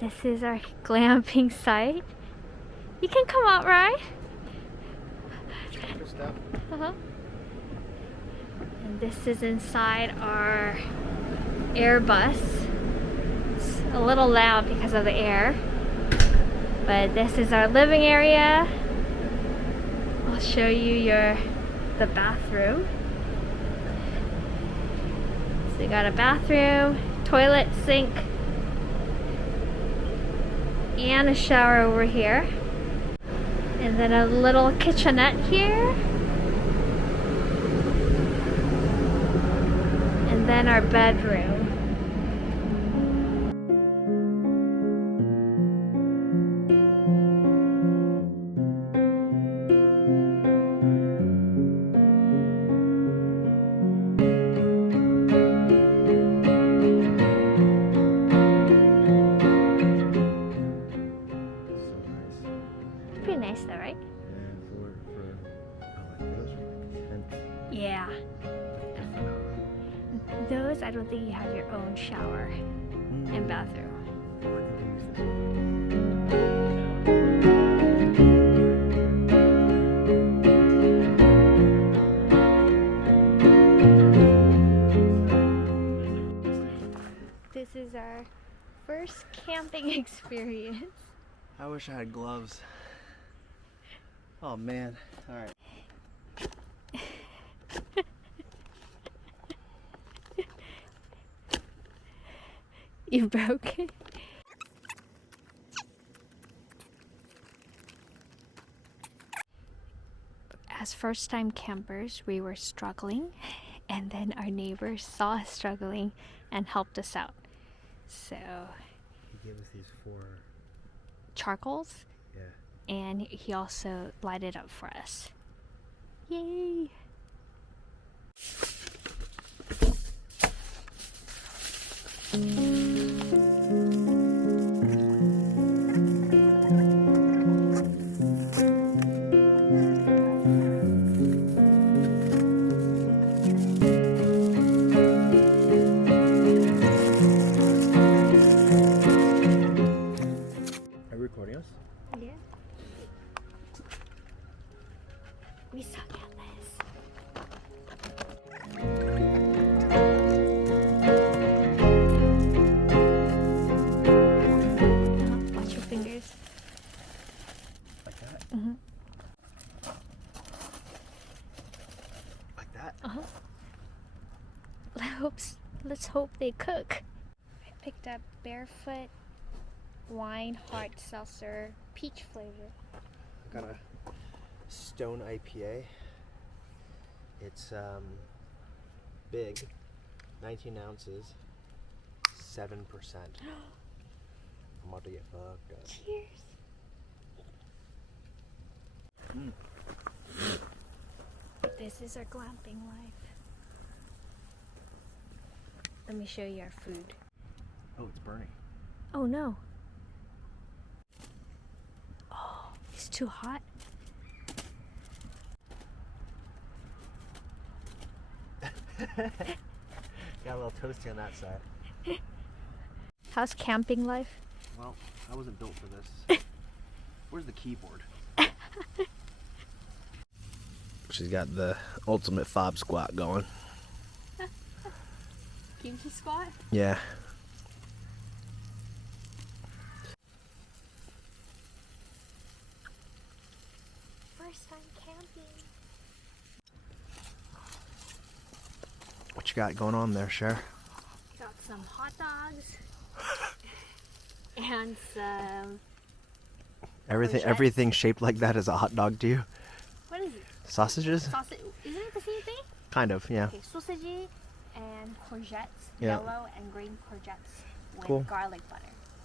This is our glamping site. You can come out, right? Uh-huh. And this is inside our Airbus. It's a little loud because of the air. But this is our living area. I'll show you the bathroom. So you got a bathroom, toilet, sink, and a shower over here. And then a little kitchenette here. And then our bedroom. Pretty nice though, right? Yeah. Those, I don't think you have your own shower and bathroom. This is our first camping experience. I wish I had gloves. Oh man, alright. You broke it. As first-time campers, we were struggling, and then our neighbors saw us struggling and helped us out. So He gave us these 4 charcoals, yeah. and he also lighted up for us. Yay! Are you recording us? Yeah. We suck at this. Watch your fingers. Like that? Mm-hmm. Like that? Uh-huh. Let's hope they cook. I picked up Barefoot wine hard seltzer peach flavor. I got a Stone IPA. It's big, 19 ounces, 7%. I'm about to get fucked up. Cheers. This is our glamping life. Let me show you our food. Oh, it's burning. Oh no. Oh, it's too hot. Got a little toasty on that side. How's camping life? Well, I wasn't built for this. Where's the keyboard? She's got the ultimate fob squat going. Kimchi squat? Yeah. First time camping. What you got going on there, Cher? Got some hot dogs and some Everything shaped like that is a hot dog to you? what is it? Sausages? Sausage? Isn't it the same thing? Kind of, yeah. Okay, sausage and courgettes, Yeah. yellow and green courgettes with Cool. garlic butter.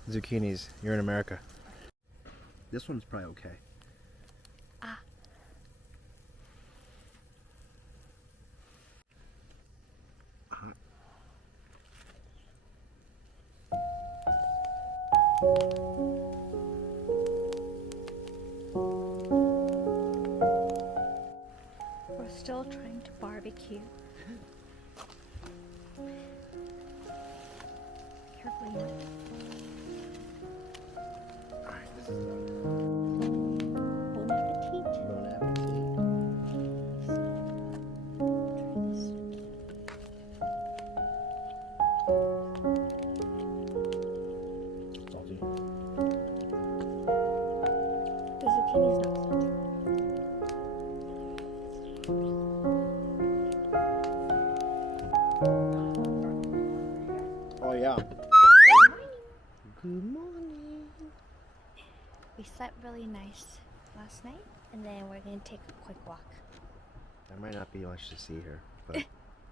Zucchinis. You're in America. This one's probably okay. Ah. We're still trying to barbecue. Carefully. yeah. Good morning. We slept really nice last night, and then we're gonna take a quick walk. There might not be much to see here, but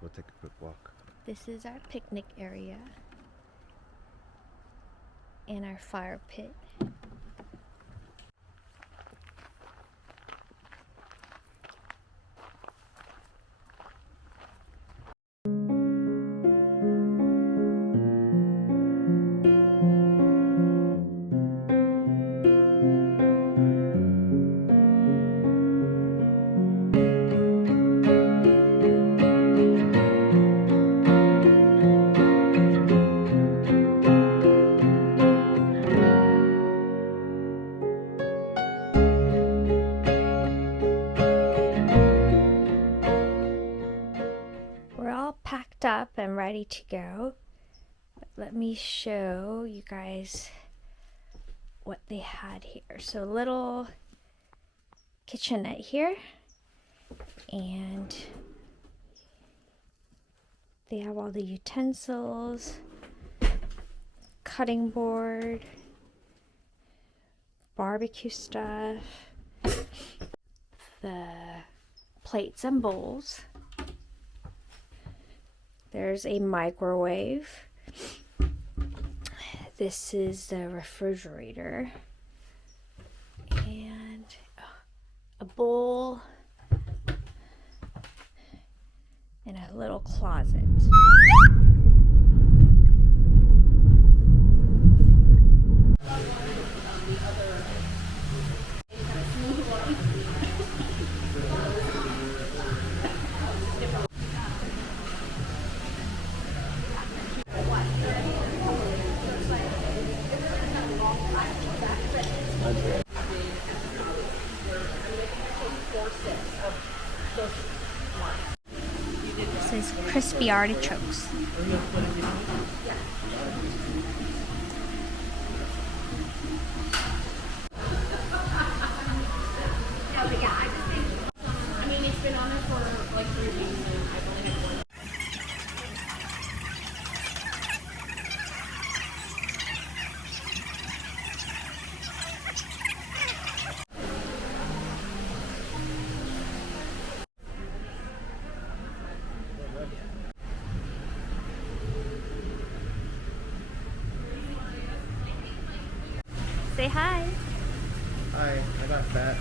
we'll take a quick walk. This is our picnic area and our fire pit. Up and ready to go. But let me show you guys what they had here. So little kitchenette here, and they have all the utensils, cutting board, barbecue stuff, the plates and bowls. There's a microwave. This is the refrigerator. And a bowl. And a little closet. This is crispy artichokes. Say hi. Hi, I got fat.